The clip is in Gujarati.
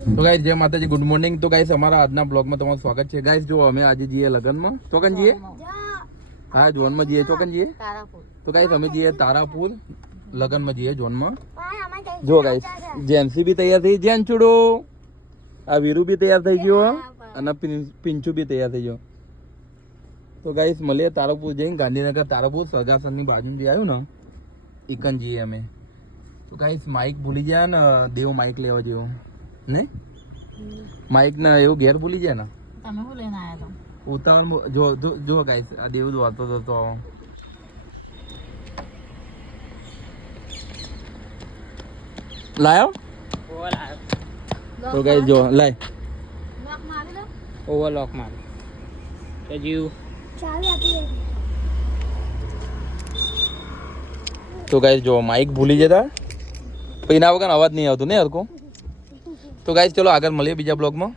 તો ગાઈસ જય માતાજી, ગુડ મોર્નિંગ. તો ગાઈસ અમારા આજના બ્લોગમાં તમારું સ્વાગત છે. ગાઈસ જો અમે આજે જઈએ લગનમાં. ચોકન જઈએ, હા જોનમાં જઈએ. ચોકન જઈએ તો ગાઈસ અમે જઈએ તારાપુર લગનમાં જઈએ જોનમાં. જો ગાઈસ જેન્સી બી તૈયાર થઈ, જેન ચૂડો આ વીરુ બી તૈયાર થઈ ગયો અને પિંચુ બી તૈયાર થઈ ગયો. તો ગાઈસ મળીએ તારાપુર જઈને. ગાંધીનગર તારાપુર સરગાસનની બાજુમાં જે આવ્યું ને ઈકન જઈએ અમે. તો ગાઈસ માઇક ભૂલી જાય ને દેવ માઇક લેવા જેવો ને, માઇક ને એવું ઘેર ભૂલી જાય ને. તમે શું લઈને આવ્યા તો ઉતાવળ જો જો ગાઈસ આ દેવ દોડતો હતો. લાયો તો ગાઈસ જો લાય લોક મારી દો. ઓવરલોક માર તો જીવ તો ગાઈસ જો માઇક ભૂલી જતા પછી ના વગર અવાજ નહીં આવતો ને હરકો. તો ગાઈસ ચલો આગળ મળીએ બીજા બ્લોગમાં.